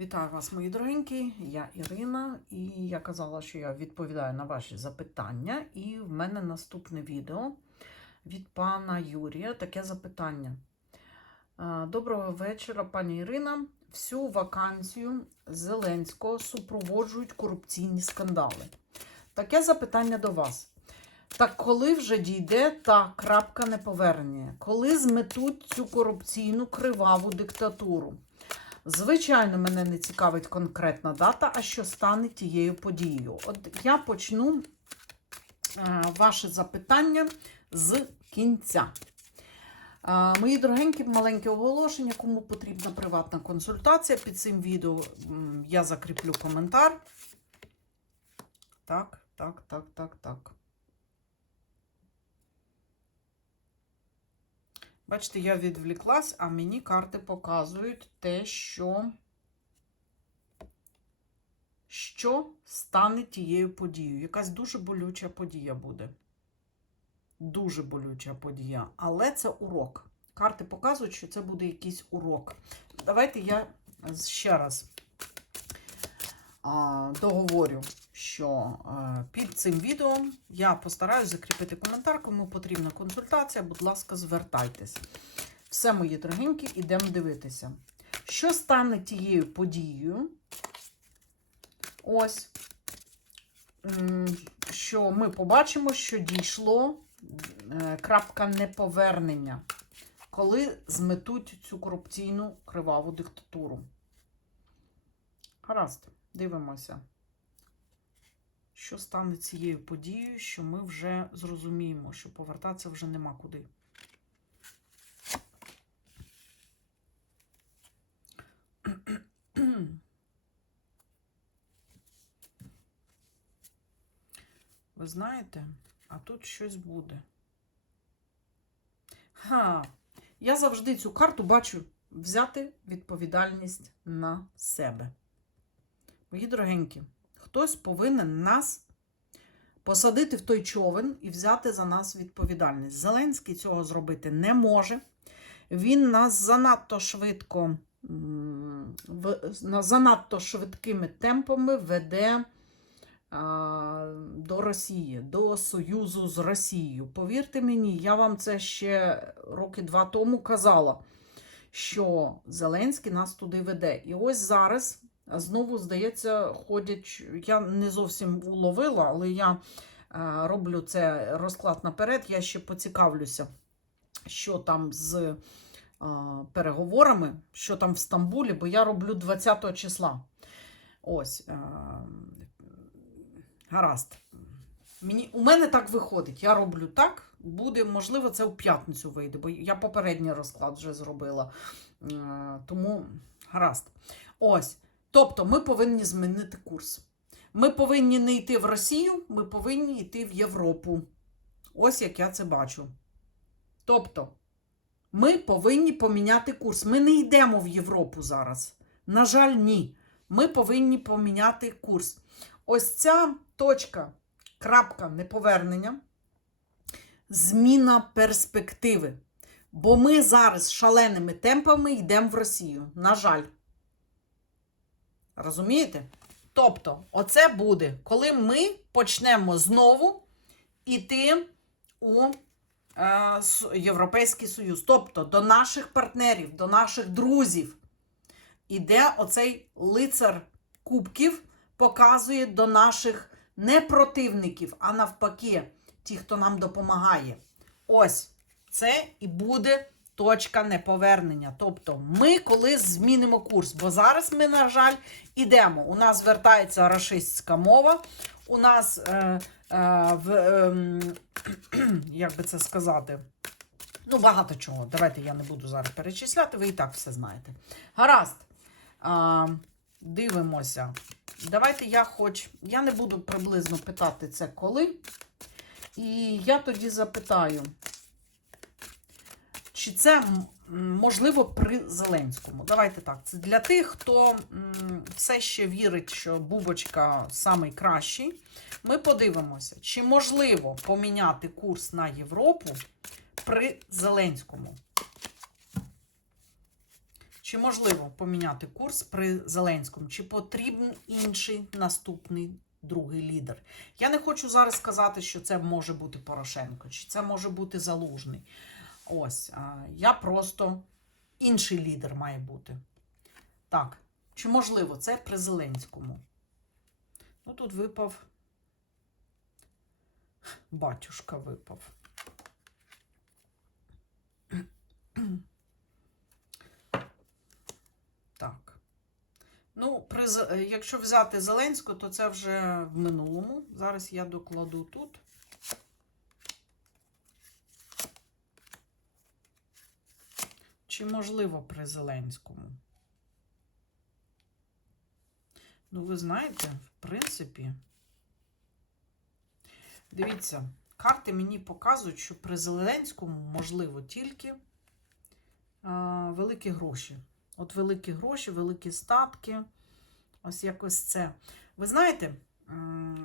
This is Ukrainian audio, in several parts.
Вітаю вас, мої дорогенькі. Я Ірина, і я казала, що я відповідаю на ваші запитання. І в мене наступне відео від пана Юрія. Таке запитання. Доброго вечора, пані Ірина. Всю вакансію Зеленського супроводжують корупційні скандали. Таке запитання до вас. Так коли вже дійде та крапка неповернення? Коли зметуть цю корупційну криваву диктатуру? Звичайно, мене не цікавить конкретна дата, а що стане тією подією. От я почну е, ваше запитання з кінця. Е, Мої дорогенькі маленькі оголошення, кому потрібна приватна консультація. Під цим відео я закріплю коментар. Так, так, так, так, так. Бачите, я відвліклась, а мені карти показують те, що, що стане тією подією. Якась дуже болюча подія буде. Дуже болюча подія. Але це урок. Карти показують, що це буде якийсь урок. Давайте я ще раз договорю, що під цим відео я постараюсь закріпити коментар. Кому потрібна консультація, будь ласка, звертайтесь. Все, мої дорогенькі, ідемо дивитися. Що стане тією подією? Ось, що ми побачимо, що дійшло е, крапка неповернення, коли зметуть цю корупційну криваву диктатуру. Гаразд, дивимося. Що стане цією подією, що ми вже зрозуміємо, що повертатися вже нема куди. Ви знаєте, а тут щось буде. Ха, я завжди цю карту бачу взяти відповідальність на себе. Мої дорогенькі, хтось повинен нас посадити в той човен і взяти за нас відповідальність. Зеленський цього зробити не може. Він нас занадто швидко, занадто швидкими темпами веде до Росії, до Союзу з Росією. Повірте мені, я вам це ще роки два тому казала, що Зеленський нас туди веде. І ось зараз знову, здається, ходять. Я не зовсім уловила, але я роблю це розклад наперед. Я ще поцікавлюся, що там з переговорами, що там в Стамбулі, бо я роблю 20 числа. Ось. Гаразд. Мені, у мене так виходить. Я роблю так. Буде, можливо, це у п'ятницю вийде, бо я попередній розклад вже зробила. Е, Тому гаразд. Ось. Тобто, ми повинні змінити курс. Ми повинні не йти в Росію, ми повинні йти в Європу. Ось як я це бачу. Тобто, ми повинні поміняти курс. Ми не йдемо в Європу зараз. На жаль, ні. Ми повинні поміняти курс. Ось ця точка, крапка неповернення, зміна перспективи. Бо ми зараз шаленими темпами йдемо в Росію. На жаль. Розумієте? Тобто, оце буде, коли ми почнемо знову йти у е, Європейський Союз. Тобто до наших партнерів, до наших друзів. Іде оцей лицар кубків, показує до наших не противників, а навпаки, ті, хто нам допомагає. Ось це і буде точка неповернення. Тобто, ми коли змінимо курс, бо зараз ми, на жаль, ідемо. У нас вертається рашистська мова. У нас е, е, в, ем, як би це сказати, ну, багато чого. Давайте я не буду зараз перечисляти, ви і так все знаєте. Гаразд. А, дивимося. Давайте я хоч. Я не буду приблизно питати це коли. І я тоді запитаю, чи це можливо при Зеленському? Давайте так. Це для тих, хто все ще вірить, що Бубочка найкращий. Ми подивимося, чи можливо поміняти курс на Європу при Зеленському. Чи можливо поміняти курс при Зеленському? Чи потрібен інший наступний другий лідер? Я не хочу зараз сказати, що це може бути Порошенко, чи це може бути Залужний. Ось, я просто інший лідер має бути. Так, чи можливо це при Зеленському? Ну, тут випав. Батюшка випав. Так. Ну, при, якщо взяти Зеленського, то це вже в минулому. Зараз я докладу тут. Чи можливо при Зеленському? Ну, ви знаєте, в принципі, дивіться, карти мені показують, що при Зеленському можливо тільки а, великі гроші. От великі гроші, великі статки. Ось якось це. Ви знаєте,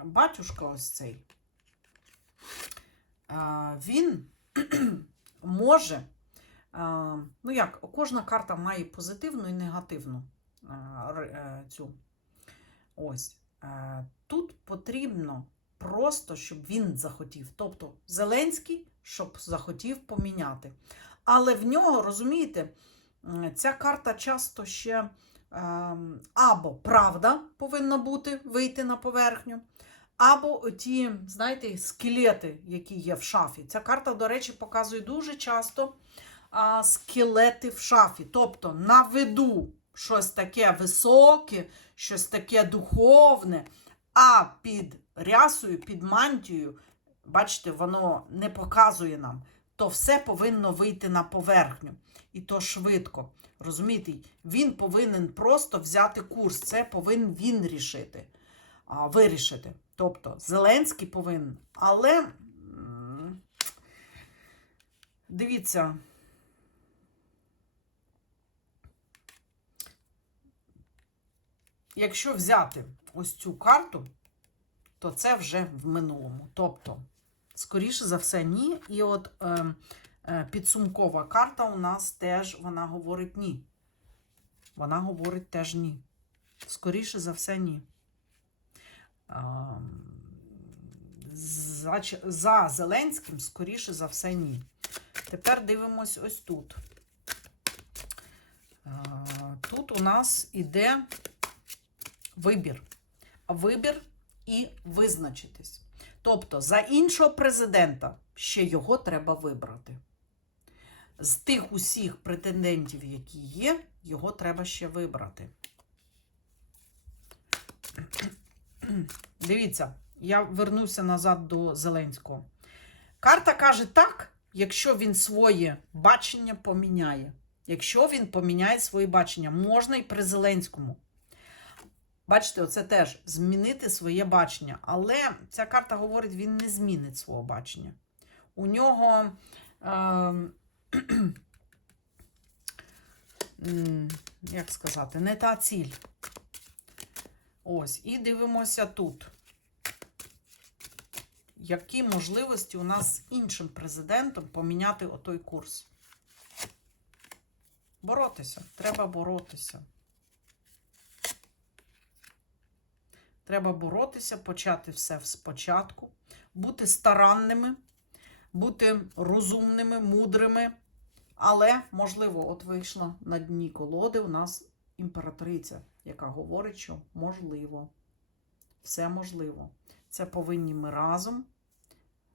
батюшка ось цей, він може. А, Ну як, кожна карта має позитивну і негативну ри- е, цю. Ось. Е, Тут потрібно просто, щоб він захотів. Тобто Зеленський, щоб захотів поміняти. Але в нього, розумієте, ця карта часто ще ем, або правда повинна бути вийти на поверхню, або ті, знаєте, скелети, які є в шафі. Ця карта, до речі, показує дуже часто а, скелети в шафі. Тобто на виду щось таке високе, щось таке духовне, а під рясою, під мантією, бачите, воно не показує нам, то все повинно вийти на поверхню. І то швидко. Розумієте, він повинен просто взяти курс. Це повинен він рішити, а, вирішити. Тобто Зеленський повинен. Але дивіться. Якщо взяти ось цю карту, то це вже в минулому. Тобто, скоріше за все, ні. І от е, е, підсумкова карта у нас теж вона говорить ні. Вона говорить теж ні. Скоріше за все, ні. А, за, за Зеленським, скоріше за все, ні. Тепер дивимось ось тут. Тут у нас іде вибір. Вибір і визначитись. Тобто, за іншого президента ще його треба вибрати. З тих усіх претендентів, які є, його треба ще вибрати. Дивіться, я вернуся назад до Зеленського. Карта каже так, якщо він своє бачення поміняє. Якщо він поміняє своє бачення, можна і при Зеленському. Бачите, оце теж змінити своє бачення. Але ця карта говорить, він не змінить свого бачення. У нього, е, як сказати, не та ціль. Ось, і дивимося тут. Які можливості у нас з іншим президентом поміняти отой курс? Боротися. Треба боротися. Треба боротися, почати все спочатку, бути старанними, бути розумними, мудрими. Але, можливо, от вийшла на дні колоди у нас імператриця, яка говорить, що можливо, все можливо. Це повинні ми разом,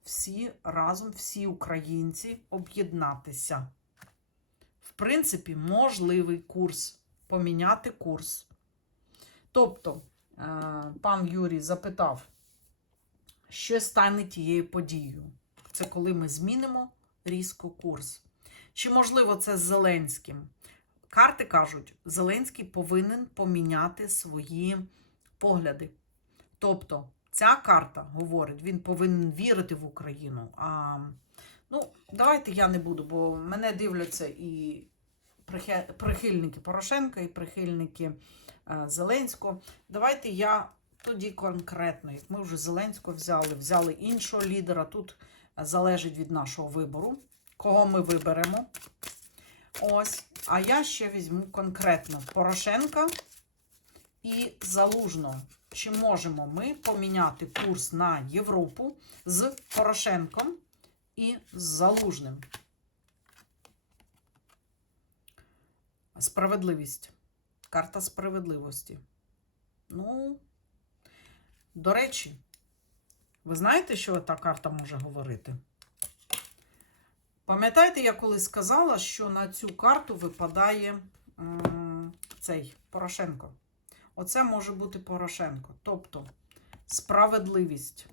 всі разом, всі українці об'єднатися. В принципі, можливий курс, поміняти курс. Тобто, пан Юрій запитав, що стане тією подією. Це коли ми змінимо різко курс. Чи можливо це з Зеленським? Карти кажуть, Зеленський повинен поміняти свої погляди. Тобто, ця карта говорить, він повинен вірити в Україну. А, ну, давайте я не буду, бо мене дивляться і прихильники Порошенка, і прихильники е, Зеленського. Давайте я тоді конкретно, як ми вже Зеленського взяли, взяли іншого лідера. Тут залежить від нашого вибору, кого ми виберемо. Ось. А я ще візьму конкретно Порошенка і Залужного. Чи можемо ми поміняти курс на Європу з Порошенком і з Залужним? Справедливість. Карта справедливості. Ну, до речі, ви знаєте, що та карта може говорити? Пам'ятаєте, я колись сказала, що на цю карту випадає цей Порошенко. Оце може бути Порошенко. Тобто справедливість.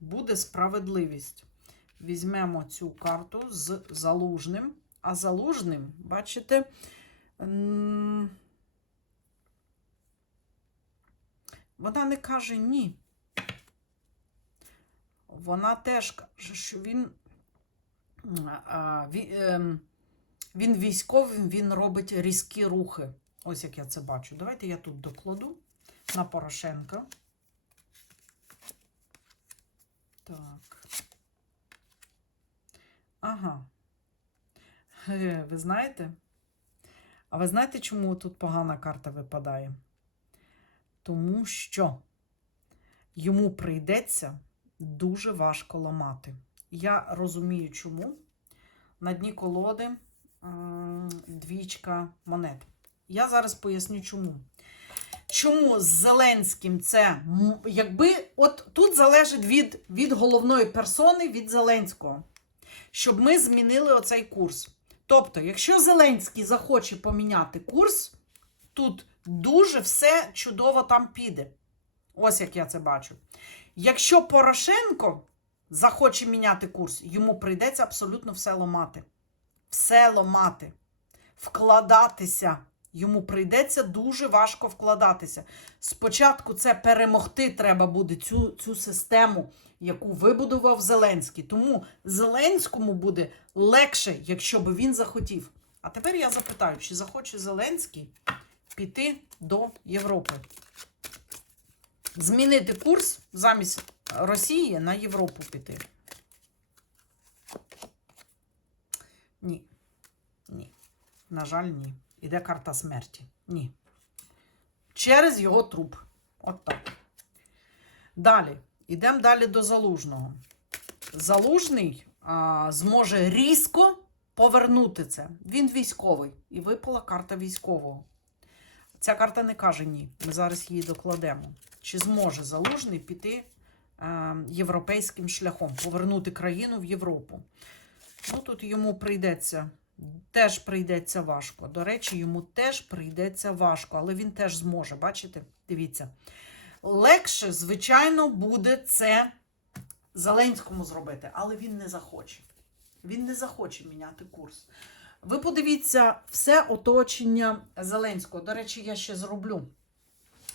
Буде справедливість. Візьмемо цю карту з залужним. А залужним, бачите, м, вона не каже ні. Вона теж каже, що він, ем, він військовий, він робить різкі рухи. Ось як я це бачу. Давайте я тут докладу на Порошенка. Так. Ага. Е, Ви знаєте? А ви знаєте, чому тут погана карта випадає? Тому що йому прийдеться дуже важко ламати. Я розумію, чому. На дні колоди двічка монет. Я зараз поясню, чому. Чому з Зеленським це, якби, от тут залежить від, від головної персони, від Зеленського, щоб ми змінили оцей курс. Тобто, якщо Зеленський захоче поміняти курс, тут дуже все чудово там піде. Ось як я це бачу. Якщо Порошенко захоче міняти курс, йому прийдеться абсолютно все ламати. Все ламати, вкладатися. Йому прийдеться дуже важко вкладатися. Спочатку це перемогти треба буде цю, цю систему, яку вибудував Зеленський. Тому Зеленському буде легше, якщо би він захотів. А тепер я запитаю, чи захоче Зеленський піти до Європи? Змінити курс замість Росії на Європу піти? Ні. Ні. На жаль, ні. Іде карта смерті. Ні. Через його труп. От так. Далі. Йдемо далі до залужного. Залужний а, зможе різко повернути це. Він військовий. І випала карта військового. Ця карта не каже ні. Ми зараз її докладемо. Чи зможе залужний піти е, європейським шляхом, повернути країну в Європу? Ну, тут йому прийдеться, теж прийдеться важко. До речі, йому теж прийдеться важко, але він теж зможе. Бачите? Дивіться. Легше, звичайно, буде це Зеленському зробити, але він не захоче. Він не захоче міняти курс. Ви подивіться все оточення Зеленського. До речі, я ще зроблю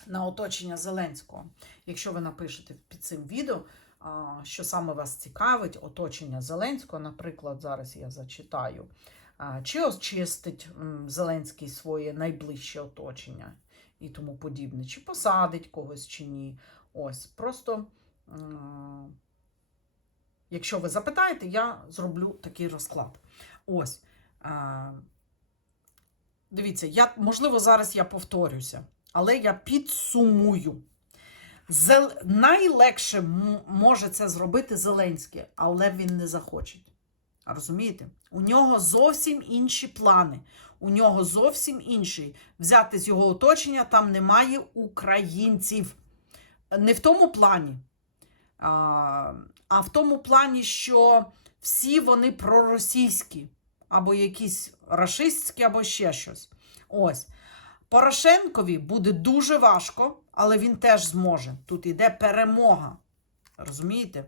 на оточення Зеленського. Якщо ви напишете під цим відео, що саме вас цікавить, оточення Зеленського, наприклад, зараз я зачитаю, чи очистить Зеленський своє найближче оточення і тому подібне, чи посадить когось, чи ні. Ось, просто. Якщо ви запитаєте, я зроблю такий розклад. Ось. Дивіться, я, можливо, зараз я повторюся, але я підсумую. Зел... Найлегше може це зробити Зеленський, але він не захоче. Розумієте? У нього зовсім інші плани. У нього зовсім інші. Взяти з його оточення там немає українців. Не в тому плані, а в тому плані, що всі вони проросійські, або якісь рашистські, або ще щось. Ось. Порошенкові буде дуже важко, але він теж зможе. Тут йде перемога. Розумієте?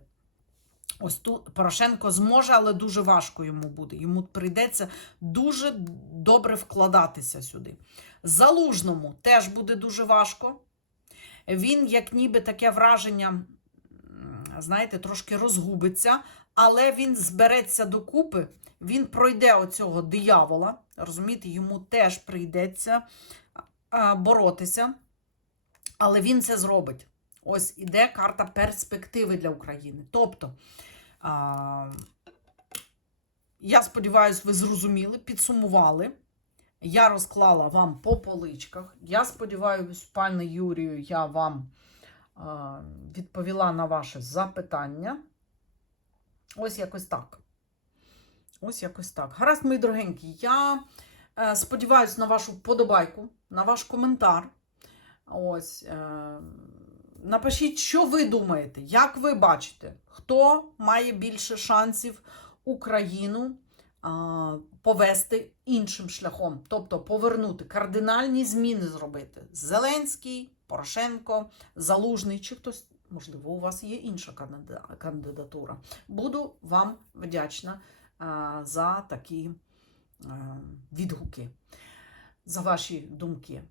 Ось тут Порошенко зможе, але дуже важко йому буде. Йому прийдеться дуже добре вкладатися сюди. Залужному теж буде дуже важко. Він, як ніби таке враження, знаєте, трошки розгубиться, але він збереться докупи, він пройде оцього диявола. Розумієте, йому теж прийдеться боротися, але він це зробить. Ось іде карта перспективи для України. Тобто, Я сподіваюся, ви зрозуміли, підсумували. Я розклала вам по поличках. Я сподіваюся, пане Юрію, я вам відповіла на ваше запитання. Ось якось так. Ось якось так. Гаразд, мої дорогенькі, я е, сподіваюся на вашу вподобайку, на ваш коментар. Ось. Е, напишіть, що ви думаєте, як ви бачите, хто має більше шансів Україну повести іншим шляхом, тобто повернути кардинальні зміни зробити. Зеленський, Порошенко, Залужний чи хтось, можливо, у вас є інша кандидатура. Буду вам вдячна за такі відгуки, за ваші думки.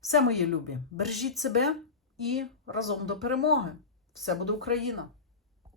Все, мої любі, бережіть себе і разом до перемоги. Все буде Україна!